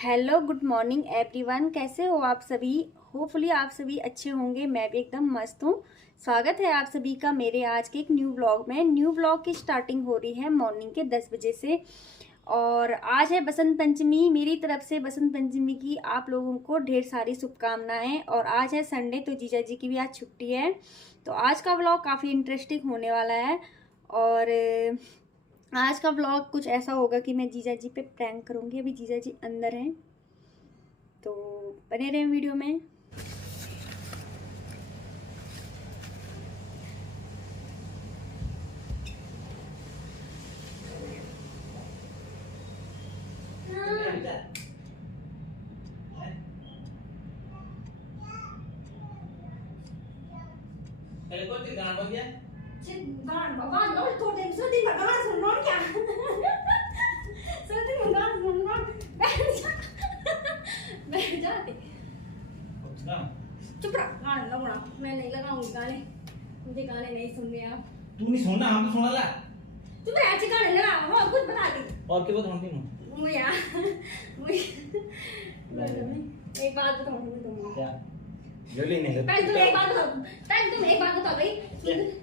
Hello good morning everyone, कैसे हो आप सभी। होपफुली आप सभी अच्छे होंगे। मैं भी एकदम मस्त हूँ। स्वागत है आप सभी का मेरे आज के एक न्यू व्लॉग में। न्यू व्लॉग की स्टार्टिंग हो रही है मॉर्निंग के 10 बजे से। और आज है बसंत पंचमी। मेरी तरफ से बसंत पंचमी की आप लोगों को ढेर सारी शुभकामनाएं। और आज है संडे, तो जीजा जी की भी आज छुट्टी है। तो आज का व्लॉग काफ़ी इंटरेस्टिंग होने वाला है। और आज का व्लॉग कुछ ऐसा होगा कि मैं जीजा जी पे प्रैंक करूंगी। अभी जीजा जी अंदर हैं, तो बने रहें वीडियो में। पहले कौन सी गाना बज गया? गान भगवान नो तो दिन सो दिन गाना सुनना क्या सो दिन गाना सुनना बैठ जाते अच्छा चुप रह। गाना लगाना मैं नहीं लगाऊंगी गाने। मुझे गाने नहीं सुनने आप। तू नहीं सुनना, हम तो सुना ला। चुप रह। अच्छे गाने लगा हो कुछ बता दे। और के बाद हम तीनों मुझे एक बात बताऊंगी तुम क्या जल्दी नहीं पहले तुम एक बात बताओ। पहले तुम एक बात बताओ भाई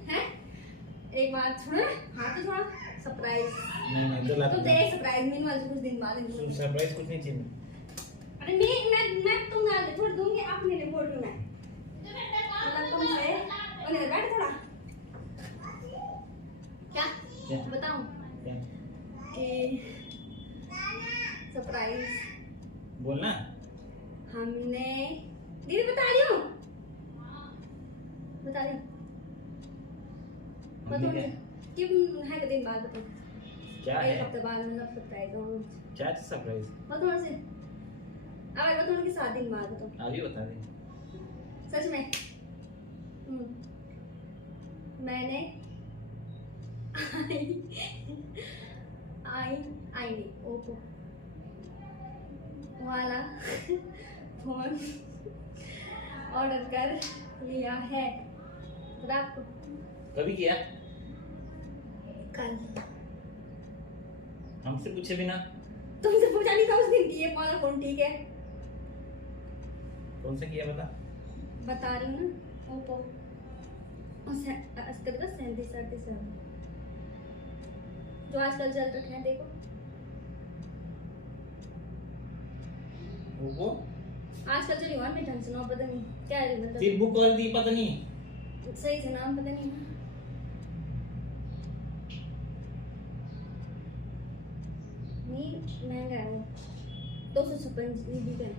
हैं। एक बात सुनो। हाँ तो थोड़ा सरप्राइज नहीं गलत तो देख सरप्राइज मिलने वाले कुछ दिन बाद सुन सरप्राइज कुछ नहीं चाहिए। अरे मैं तुम ना थोड़ा दूंगी अपने लिए बोल रही हूं मैं। मतलब तुमसे उन्हें बैठ थोड़ा क्या बताऊं क्या कि सरप्राइज बोलना हमने दीदी बता रही हूँ बता रही हूँ हमने क्या कि है कि दिन बाद बताओ। क्या एक है हफ्ते बाद मतलब सरप्राइज दूँ क्या सरप्राइज बताओ से। अब बताओ कि 7 दिन बाद बताओ। अभी बता दे। सच में मैंने आई आई नहीं ओप्पो वाला फोन ऑर्डर कर लिया है रात को। कभी किया? कल हमसे पूछे बिना। तुमसे पूछा नहीं था उस दिन की ये वाला फोन ठीक है। कौन सा किया बता। बता रही हूँ ना ओप्पो उसका 37 जो आजकल चल रखे हैं देखो। वो आजकल चली हुआ मैं ढंग से नाम पता नहीं क्या है मतलब फिर बुक कर दी पता नहीं। सही से नाम पता नहीं ना। नहीं महंगा है वो 256 GB का है।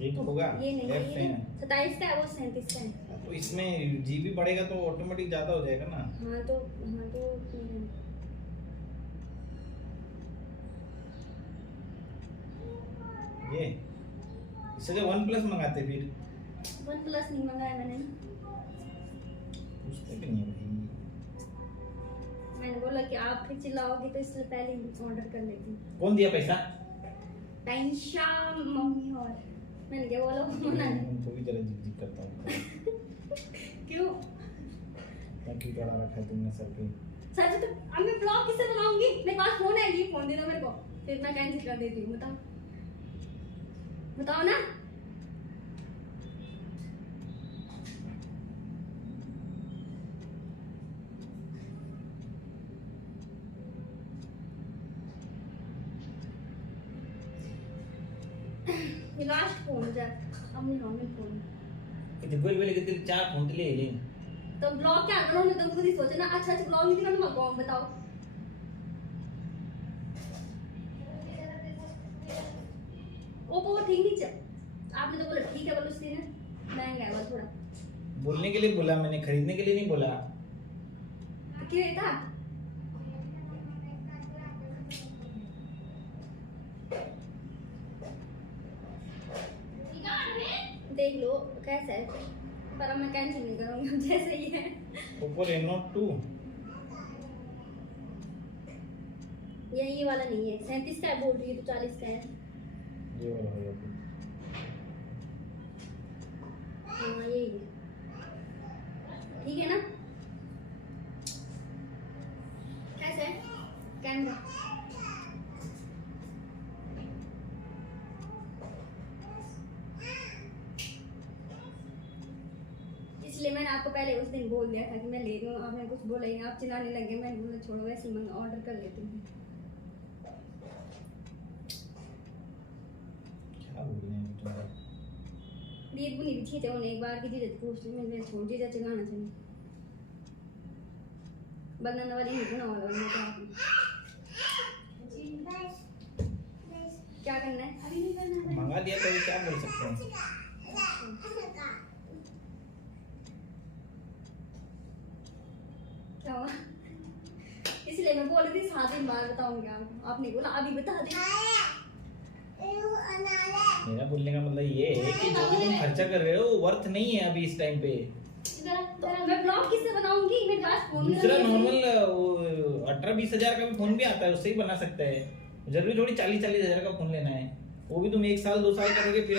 ये तो होगा ये नहीं F ये है। 27 का है वो 37 का है। तो इसमें जीबी बढ़ेगा तो ऑटोमेटिक ज्यादा हो जाएगा ना। हाँ तो ये इससे वन प्लस मंगाते फिर। वन प्लस नहीं मंगाया मैंने। पूछते भी नहीं है भाई। मैंने बोला कि आप फिर चिल्लाओगे तो इसलिए पहले ही ऑर्डर कर लेती। कौन दिया पैसा? टाइमशा मम्मी और मैंने क्या बोला मना उनको भी जरा जिक जिक करता हूँ। क्यों ताकि कड़ा रखा है तुमने सर पे। सच तो अब मैं ब्लॉग किससे बनाऊंगी। मेरे पास फोन है ये फोन दे दो मेरे को फिर मैं कैंसिल कर देती हूँ। बताओ बताओ ना। ये लास्ट फोन है अब नहीं होने फोन। कितने बोल बोले कितने चार फोन ले ले। तो ब्लॉग क्या करो मैं तो खुद ही सोचे ना। अच्छा ब्लॉग नहीं करना मत बताओ। ओप्पो ठीक नहीं चल आपने तो बोला ठीक है बोलो उसने महंगा है वो थोड़ा। बोलने के लिए बोला मैंने, खरीदने के लिए नहीं बोला। तो क्यों था देख लो कैसा है पर अब मैं कैंसिल नहीं करूंगी जैसे ही है। Oppo Reno 2 ये वाला नहीं है 37 का है बोल रही है तो 40 का है। ये वाला होगा। हाँ यही है ठीक है ना। कैसे है कैमरा आपको पहले उस दिन बोल दिया था कि मैं ले रही हूँ, आपने कुछ बोला ही नहीं, आप चिल्लाने लगे। मैंने बोला छोड़ो, वैसे मैं ऑर्डर कर लेती हूँ। क्या बोल रहे हैं तुम? बीत बुनी भी ठीक है, उन्हें एक बार की चीज़ पूछ ली, मैंने छोड़ जीजा चिल्लाना चाहिए। बनाने वाली नहीं बना वाला मैंने क्या आपने। क्या करना है? अभी नहीं करना है। मंगा लिया तो अभी क्या बोल सकते हैं? क्या हुआ? इसलिए मैं बोल रही थी 7 दिन बाद बताऊंगी आपको, आपने बोला अभी बता दे। मेरा बोलने का मतलब ये है कि जो भी तुम खर्चा कर रहे हो वर्थ नहीं है अभी इस टाइम पे। तो मैं ब्लॉग किससे बनाऊंगी? मेरे पास फोन दूसरा नॉर्मल 18-20 हजार का भी फोन भी आता है, उससे ही बना सकता है। जरूरी थोड़ी 40-40 हजार का फोन लेना है। वो भी तुम 1 साल 2 साल करोगे फिर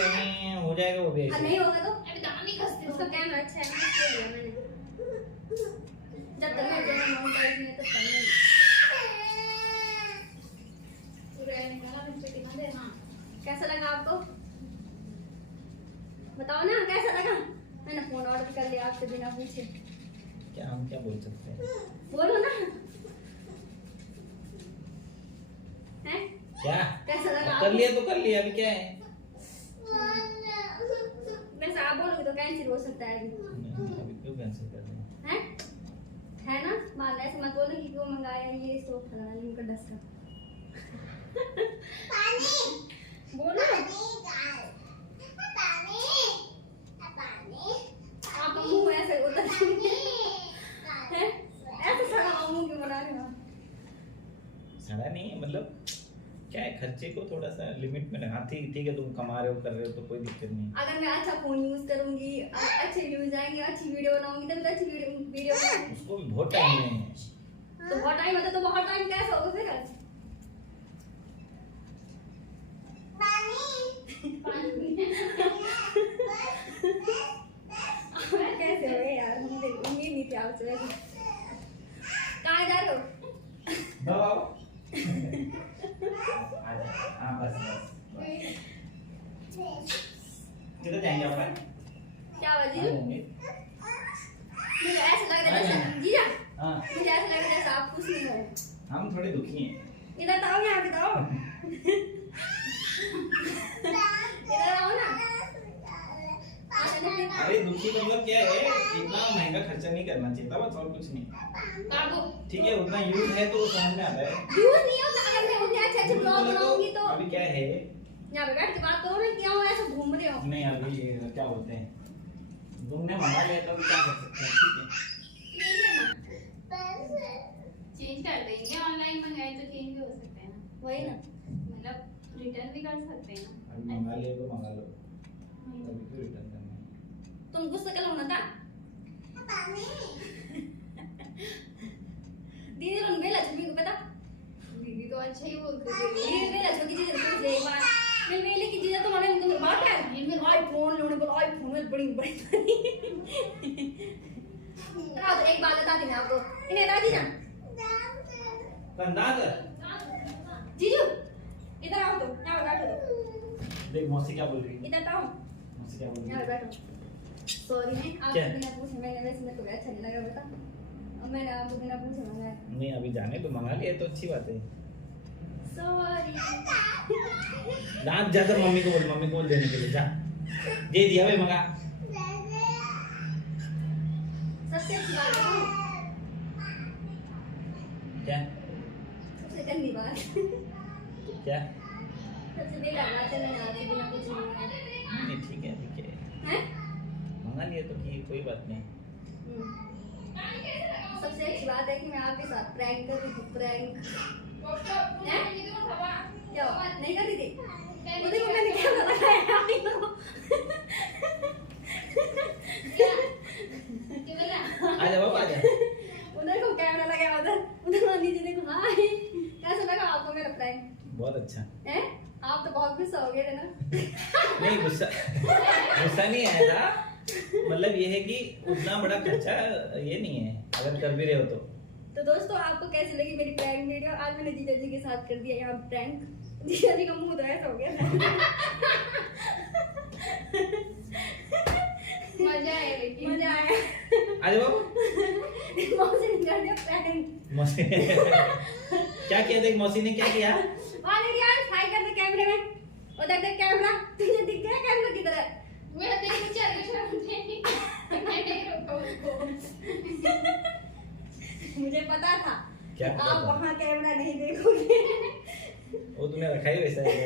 हो जाएगा वो भी ऐसे। नहीं होगा तो अभी दाम नहीं खसते, उसका कैमरा अच्छा है ना, इसलिए लिया मैंने। जब तक मैं चैनल मोनेटाइज नहीं है तब तक नहीं। कैसा लगा आपको? बताओ ना कैसा लगा? मैंने फोन ऑर्डर कर लिया आपसे बिना पूछे। क्या हम क्या बोल सकते हैं? बोलो ना। हैं? क्या कैसा लगा? कर लिया तो कर लिया, अभी क्या है? वैसे आप बोलोगे तो कैंसिल हो सकता है अभी। नहीं, अभी क्यों कैंसिल कर रहे हैं? हैं? है ना? मान ऐसे मत बोलो कि क्यों मंगाया ये स्टोव खराब है इनका डस का। बोलो आपका मुंह ऐसे उधर है, ऐसे सड़ा मुंह क्यों बना रहे हो? सड़ा नहीं है, मतलब क्या है, खर्चे को थोड़ा सा लिमिट में रखा। ठीक है, तुम कमा रहे हो कर रहे हो तो कोई दिक्कत नहीं। अगर मैं अच्छा फोन यूज करूंगी, अच्छे व्यूज आएंगे, अच्छी वीडियो बनाऊंगी, तभी तो अच्छी वीडियो उसको भी बहुत टाइम है। तो बहुत टाइम होता तो बहुत टाइम कैसे होगा फिर? कैसे हो यार, हम उम्मीद नहीं थी आपसे। वैसे कहाँ जा रहे हो? हाँ बस किधर जाएंगे अपन? क्या हुआ जीजू? मुझे ऐसा लग रहा है जैसे जीजा, हाँ मुझे ऐसा लग रहा है जैसे आप खुश नहीं हो। हम थोड़े दुखी हैं। इधर तो आओ, यहाँ पे तो आओ। इधर आओ ना। अरे दुखी मतलब क्या है, इतना महंगा खर्चा नहीं करना चाहिए था, बस और कुछ नहीं। बाबू ठीक है, उतना यूज है तो समझ में आता है। व्यूज नहीं होता, अगर मैं उन्हें अच्छे ब्लॉग बनाऊंगी तो। अभी क्या है, यहाँ पे बैठ के बात करो ना, क्या हो ऐसे घूम रहे हो? नहीं अभी क्या बोलते हैं, तुमने मंगा लिया तो क्या कर सकते हैं। ठीक है चेंज कर देंगे, ऑनलाइन मंगाए तो चेंज भी हो सकते हैं ना, वही ना। मतलब रिटर्न भी कर सकते हैं ना। अभी मंगा लिया तो मंगा लो, अभी क्यों रिटर्न करना है? तुम गुस्सा कल होना था। दीदी लोग बेला छुपी को पता? दीदी तो अच्छा ही बोलते दीदी बेला छुपी चीज पूछ ले एक बार। मैं मेले की चीज तो मैंने तुम बात कर। मैं आईफोन लोने बोला, आईफोन में बड़ी बड़ी। तो एक बात बता दी मैं आपको, इन्हें बता दी ना। कंधा कर। जीजू इधर आओ, तो यहाँ बैठो। तो देख मौसी क्या बोल रही है, इधर आओ, मौसी क्या बोल रही यहाँ है? बैठो। सॉरी नहीं, आप क्या? बिना पूछे मैंने, वैसे मेरे को भी अच्छा नहीं लगा बेटा, और मैंने आपको बिना पूछे मंगाया। नहीं अभी जाने तो मंगा लिया तो अच्छी बात है। सॉरी। रात जाकर मम्मी को बोल देने के लिए जा। दे दिया भाई मंगा। सबसे अच्छी बात है क्या सबसे गंदी बात, क्या? सबसे बेकार बात है मैंने आपको बिना पूछे मंगाया। नहीं ठीक है, ठीक है, हैं? मंगा लिया तो ठीक, कोई बात नहीं। सबसे अच्छी बात है कि मैं आपके साथ प्रैंक कर रही थी, प्रैंक। हैं? क्या हुआ? नहीं कर रही थी? वो देखो मैंने कैमरा लगाया है आपकी को। आजा बाबा आजा। उधर को कैमरा लगाया, उधर नीचे देखो। हाय, कैसा लगा आपको मेरा प्रैंक? बहुत अच्छा। हैं? आप तो बहुत गुस्सा हो गए थे ना। नहीं गुस्सा नहीं आया था, मतलब ये है कि उतना बड़ा खर्चा ये नहीं है अगर कर भी रहे हो तो दोस्तों आपको कैसी लगी मेरी प्रैंक वीडियो? आज मैंने जीजा जी के साथ कर दिया यहाँ प्रैंक। जीजा जी का मुंह तो ऐसा हो गया था। मजा आया, लेकिन मजा आया। अरे बाबू मौसी ने कर दिया प्रैंक। मौसी क्या किया? देख मौसी ने क्या किया? वाले यार हाय कर दे कैमरे में। ओ देख देख कैमरा, तुझे दिख गया कैमरा किधर है? मैं देख चल मैं नहीं रोका उसको। मुझे पता था क्या कि पता आप था? वहाँ कैमरा नहीं देखोगे। वो तूने रखा ही वैसा है।